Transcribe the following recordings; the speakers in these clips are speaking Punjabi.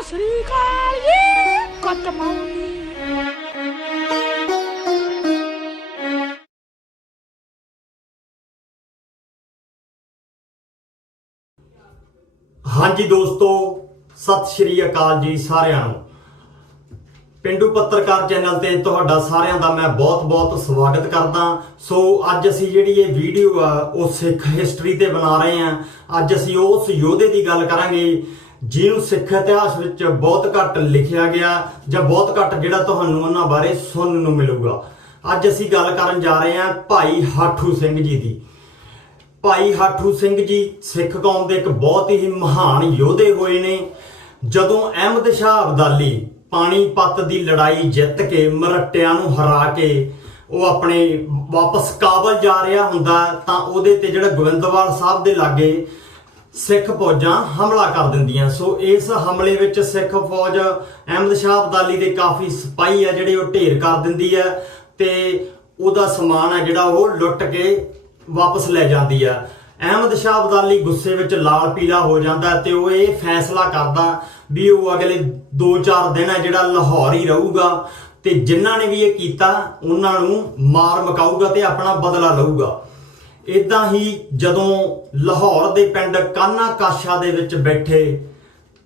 ਸਤਿ ਸ੍ਰੀ ਅਕਾਲ ਜੀ। ਗੁੱਡ ਹਾਂਜੀ ਦੋਸਤੋ, ਸਤਿ ਸ਼੍ਰੀ ਅਕਾਲ ਜੀ ਸਾਰਿਆਂ ਨੂੰ। ਪਿੰਡੂ ਪੱਤਰਕਾਰ ਚੈਨਲ ਤੇ ਤੁਹਾਡਾ ਸਾਰਿਆਂ ਦਾ ਮੈਂ ਬਹੁਤ-ਬਹੁਤ ਸਵਾਗਤ ਕਰਦਾ। ਸੋ, ਅੱਜ ਅਸੀਂ ਜਿਹੜੀ ਇਹ ਵੀਡੀਓ ਆ, ਉਹ ਸਿੱਖ ਹਿਸਟਰੀ ਤੇ ਬਣਾ ਰਹੇ ਹਾਂ। ਅੱਜ ਅਸੀਂ ਉਸ ਯੋਧੇ ਦੀ ਗੱਲ ਕਰਾਂਗੇ ਜਿਹਨੂੰ ਸਿੱਖ ਇਤਿਹਾਸ ਵਿੱਚ ਬਹੁਤ ਘੱਟ ਲਿਖਿਆ ਗਿਆ ਜਾਂ ਬਹੁਤ ਘੱਟ ਜਿਹੜਾ ਤੁਹਾਨੂੰ ਉਹਨਾਂ ਬਾਰੇ ਸੁਣਨ ਨੂੰ ਮਿਲੂਗਾ। ਅੱਜ ਅਸੀਂ ਗੱਲ ਕਰਨ ਜਾ ਰਹੇ ਹਾਂ ਭਾਈ ਹਾਠੂ ਸਿੰਘ ਜੀ ਦੀ। ਭਾਈ ਹਾਠੂ ਸਿੰਘ ਜੀ ਸਿੱਖ ਕੌਮ ਦੇ ਇੱਕ ਬਹੁਤ ਹੀ ਮਹਾਨ ਯੋਧੇ ਹੋਏ ਨੇ। ਜਦੋਂ ਅਹਿਮਦ ਸ਼ਾਹ ਅਬਦਾਲੀ ਪਾਣੀਪਤ ਦੀ ਲੜਾਈ ਜਿੱਤ ਕੇ ਮਰਟਿਆਂ ਨੂੰ ਹਰਾ ਕੇ ਉਹ ਆਪਣੇ ਵਾਪਸ ਕਾਬਲ ਜਾ ਰਿਹਾ ਹੁੰਦਾ ਤਾਂ ਉਹਦੇ ਤੇ ਜਿਹੜਾ ਗੋਬਿੰਦਵਾਲ ਸਾਹਿਬ ਦੇ ਲਾਗੇ ਸਿੱਖ ਫੌਜਾਂ ਹਮਲਾ ਕਰ ਦਿੰਦੀਆਂ। ਸੋ ਇਸ ਹਮਲੇ ਵਿੱਚ ਸਿੱਖ ਫੌਜ ਅਹਿਮਦ ਸ਼ਾਹ ਅਬਦਾਲੀ ਦੇ ਕਾਫੀ ਸਿਪਾਹੀ ਆ ਜਿਹੜੇ ਉਹ ਢੇਰ ਕਰ ਦਿੰਦੀ ਹੈ ਤੇ ਉਹਦਾ ਸਮਾਨ ਹੈ ਜਿਹੜਾ ਉਹ ਲੁੱਟ ਕੇ ਵਾਪਸ ਲੈ ਜਾਂਦੀ ਆ। ਅਹਿਮਦ ਸ਼ਾਹ ਅਬਦਾਲੀ ਗੁੱਸੇ ਵਿੱਚ ਲਾਲ ਪੀਲਾ ਹੋ ਜਾਂਦਾ ਹੈ ਤੇ ਉਹ ਇਹ ਫੈਸਲਾ ਕਰਦਾ ਵੀ ਉਹ ਅਗਲੇ 2-4 ਦਿਨ ਹੈ ਜਿਹੜਾ ਲਾਹੌਰ ਹੀ ਰਹੂਗਾ ਤੇ ਜਿਨ੍ਹਾਂ ਨੇ ਵੀ ਇਹ ਕੀਤਾ, ਉਹਨਾਂ ਨੂੰ ਮਾਰ ਮਕਾਊਗਾ ਤੇ ਆਪਣਾ ਬਦਲਾ ਲਊਗਾ। ਇਦਾਂ ਹੀ ਜਦੋਂ ਲਾਹੌਰ ਦੇ ਪਿੰਡ ਕਾਨਾ ਕਾਸ਼ਾ ਦੇ ਵਿੱਚ ਬੈਠੇ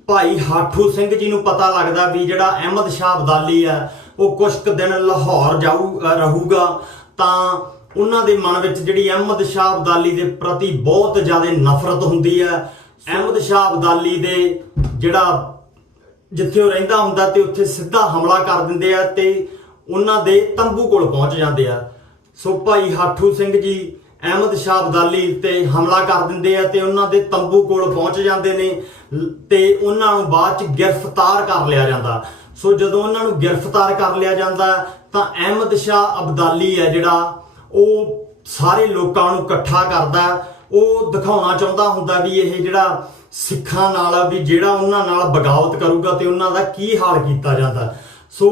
ਭਾਈ ਹਾਠੂ ਸਿੰਘ ਜੀ ਨੂੰ ਪਤਾ ਲੱਗਦਾ ਵੀ ਜਿਹੜਾ ਅਹਿਮਦ ਸ਼ਾਹ ਅਬਦਾਲੀ ਆ ਉਹ ਕੁਝ ਕੁ ਦਿਨ ਲਾਹੌਰ ਜਾਊ ਅ, ਰਹੂਗਾ ਤਾਂ ਉਹਨਾਂ ਦੇ ਮਨ ਵਿੱਚ ਜਿਹੜੀ ਅਹਿਮਦ ਸ਼ਾਹ ਅਬਦਾਲੀ ਦੇ ਪ੍ਰਤੀ ਬਹੁਤ ਜ਼ਿਆਦਾ ਨਫ਼ਰਤ ਹੁੰਦੀ ਹੈ ਅਹਿਮਦ ਸ਼ਾਹ ਅਬਦਾਲੀ ਦੇ ਜਿਹੜਾ ਜਿੱਥੇ ਉਹ ਰਹਿੰਦਾ ਹੁੰਦਾ ਤੇ ਉੱਥੇ ਸਿੱਧਾ ਹਮਲਾ ਕਰ ਦਿੰਦੇ ਆ ਤੇ ਉਹਨਾਂ ਦੇ ਤੰਬੂ ਕੋਲ ਪਹੁੰਚ ਜਾਂਦੇ ਆ। ਸੋ ਭਾਈ ਹਾਠੂ ਸਿੰਘ ਜੀ ਅਹਿਮਦ ਸ਼ਾਹ ਅਬਦਾਲੀ ਤੇ ਹਮਲਾ ਕਰ ਦਿੰਦੇ ਆ ਤੇ ਉਹਨਾਂ ਦੇ ਤੰਬੂ ਕੋਲ ਪਹੁੰਚ ਜਾਂਦੇ ਨੇ ਲ- ਤੇ ਉਹਨਾਂ ਨੂੰ ਬਾਅਦ ਚ ਗ੍ਰਿਫਤਾਰ ਕਰ ਲਿਆ ਜਾਂਦਾ। ਸੋ ਜਦੋਂ ਉਹਨਾਂ ਨੂੰ ਗ੍ਰਿਫਤਾਰ ਕਰ ਲਿਆ ਜਾਂਦਾ, ਤਾਂ ਅਹਿਮਦ ਸ਼ਾਹ ਅਬਦਾਲੀ ਹੈ ਜਿਹੜਾ, ਉਹ ਸਾਰੇ ਲੋਕਾਂ ਨੂੰ ਇਕੱਠਾ ਕਰਦਾ। ਉਹ ਦਿਖਾਉਣਾ ਚਾਹੁੰਦਾ ਹੁੰਦਾ ਵੀ ਇਹ ਜਿਹੜਾ ਸਿੱਖਾਂ ਨਾਲ ਆ, ਵੀ ਜਿਹੜਾ ਉਹਨਾਂ ਨਾਲ ਬਗਾਵਤ ਕਰੂਗਾ ਤੇ ਉਹਨਾਂ ਦਾ ਕੀ ਹਾਲ ਕੀਤਾ ਜਾਂਦਾ। ਸੋ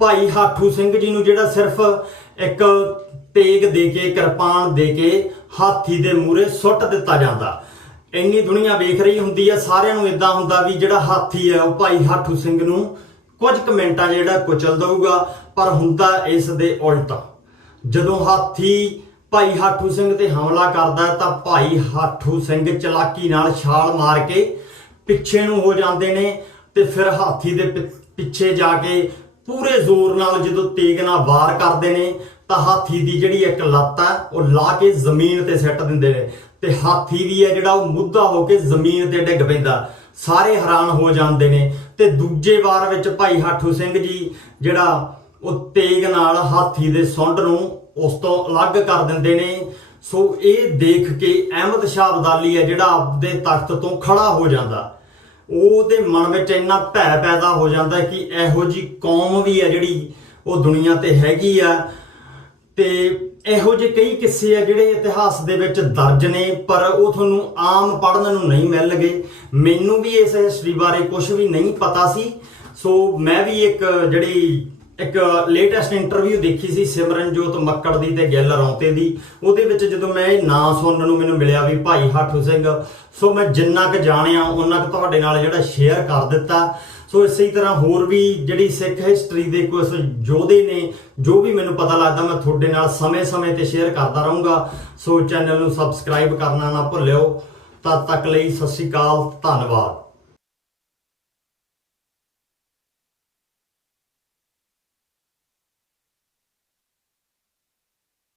ਭਾਈ ਹਾਠੂ ਸਿੰਘ ਜੀ ਨੂੰ ਜਿਹੜਾ ਸਿਰਫ ਇੱਕ ਤੇਗ ਦੇ ਕੇ, ਕਿਰਪਾਨ ਦੇ ਕੇ ਹਾਥੀ ਦੇ ਮੂਰੇ ਸੁੱਟ ਦਿੱਤਾ ਜਾਂਦਾ। ਇੰਨੀ ਦੁਨੀਆ ਵੇਖ ਰਹੀ ਹੁੰਦੀ ਆ, ਸਾਰਿਆਂ ਨੂੰ ਇਦਾਂ ਹੁੰਦਾ ਵੀ ਜਿਹੜਾ ਹਾਥੀ ਹੈ ਉਹ ਭਾਈ ਹਾਠੂ ਸਿੰਘ ਨੂੰ ਕੁਝ ਕੁ ਮਿੰਟਾਂ ਜਿਹੜਾ ਕੁਚਲ ਦਊਗਾ, ਪਰ ਹੁੰਦਾ ਇਸ ਦੇ ਉਲਟ। ਜਦੋਂ ਹਾਥੀ ਭਾਈ ਹਾਠੂ ਸਿੰਘ ਤੇ ਹਮਲਾ ਕਰਦਾ, ਤਾਂ ਭਾਈ ਹਾਠੂ ਸਿੰਘ ਚਲਾਕੀ ਨਾਲ ਛਾਲ ਮਾਰ ਕੇ ਪਿੱਛੇ ਨੂੰ ਹੋ ਜਾਂਦੇ ਨੇ ਤੇ ਫਿਰ ਹਾਥੀ ਦੇ ਪਿੱਛੇ ਜਾ ਕੇ ਪੂਰੇ ਜ਼ੋਰ ਨਾਲ ਜਦੋਂ ਤੇਗ ਨਾਲ ਵਾਰ ਕਰਦੇ ਨੇ, ਤਾਂ ਹਾਥੀ ਦੀ ਜਿਹੜੀ ਇੱਕ ਲੱਤ ਹੈ ਉਹ ਲਾ ਕੇ ਜ਼ਮੀਨ ਤੇ ਸਿੱਟ ਦਿੰਦੇ ਨੇ। ਤੇ ਹਾਥੀ ਵੀ ਹੈ ਜਿਹੜਾ ਉਹ ਮੁੱਦਾ ਹੋ ਕੇ ਜ਼ਮੀਨ ਤੇ ਡਿੱਗ ਪੈਂਦਾ। ਸਾਰੇ ਹੈਰਾਨ ਹੋ ਜਾਂਦੇ ਨੇ। ਤੇ ਦੂਜੇ ਵਾਰ ਵਿੱਚ ਭਾਈ ਹਾਠੂ ਸਿੰਘ ਜੀ, ਜਿਹੜਾ ਉਹ ਤੇਗ ਨਾਲ ਹਾਥੀ ਦੇ ਸੁੰਡ ਨੂੰ ਉਸ ਤੋਂ ਅਲੱਗ ਕਰ ਦਿੰਦੇ ਨੇ। ਸੋ ਇਹ ਦੇਖ ਕੇ ਅਹਿਮਦ ਸ਼ਾਹ ਅਬਦਾਲੀ ਹੈ ਜਿਹੜਾ ਆਪਦੇ ਤਖਤ ਤੋਂ ਖੜਾ ਹੋ ਜਾਂਦਾ। ਉਹਦੇ ਮਨ ਵਿੱਚ ਇੰਨਾ ਭੈ ਪੈਦਾ ਹੋ ਜਾਂਦਾ ਕਿ ਇਹੋ ਜੀ ਕੌਮ ਵੀ ਹੈ ਜਿਹੜੀ ਉਹ ਦੁਨੀਆ ਤੇ ਹੈਗੀ ਆ। ਤੇ ਇਹੋ ਜਿਹੇ ਕਈ ਕਿੱਸੇ ਆ ਜਿਹੜੇ ਇਤਿਹਾਸ ਦੇ ਵਿੱਚ ਦਰਜ ਨੇ, ਪਰ ਉਹ ਤੁਹਾਨੂੰ ਆਮ ਪੜ੍ਹਨ ਨੂੰ ਨਹੀਂ ਮਿਲਣਗੇ। ਮੈਨੂੰ ਵੀ ਇਸ ਹਿਸਟਰੀ ਬਾਰੇ ਕੁਝ ਵੀ ਨਹੀਂ ਪਤਾ ਸੀ। ਸੋ ਮੈਂ ਵੀ ਇੱਕ ਜਿਹੜੀ ਇੱਕ ਲੇਟੈਸਟ ਇੰਟਰਵਿਊ ਦੇਖੀ ਸੀ ਸਿਮਰਨਜੋਤ ਮੱਕੜ ਦੀ ਤੇ ਗਿੱਲ ਰੌਂਤੇ ਦੀ। ਉਹਦੇ ਵਿੱਚ ਜਦੋਂ ਮੈਂ ਇਹ ਨਾਂ ਸੁਣਨ ਨੂੰ ਮੈਨੂੰ ਮਿਲਿਆ ਵੀ ਭਾਈ ਹਾਠੂ ਸਿੰਘ, ਸੋ ਮੈਂ ਜਿੰਨਾ ਕੁ ਜਾਣਿਆ ਉਹਨਾਂ ਕੁ ਤੁਹਾਡੇ ਨਾਲ ਜਿਹੜਾ ਸ਼ੇਅਰ ਕਰ ਦਿੱਤਾ। ਸੋ ਇਸੇ ਤਰ੍ਹਾਂ ਹੋਰ ਵੀ ਜਿਹੜੀ ਸਿੱਖ ਹਿਸਟਰੀ ਦੇ ਕੁਝ ਯੋਧੇ ਨੇ, ਜੋ ਵੀ ਮੈਨੂੰ ਪਤਾ ਲੱਗਦਾ, ਮੈਂ ਤੁਹਾਡੇ ਨਾਲ ਸਮੇਂ-ਸਮੇਂ ਤੇ ਸ਼ੇਅਰ ਕਰਦਾ ਰਹੂੰਗਾ। ਸੋ ਚੈਨਲ ਨੂੰ ਸਬਸਕ੍ਰਾਈਬ ਕਰਨਾ ਨਾ ਭੁੱਲਿਓ। ਤਦ ਤੱਕ ਲਈ ਸਤਿ ਸ਼੍ਰੀ ਅਕਾਲ, ਧੰਨਵਾਦ।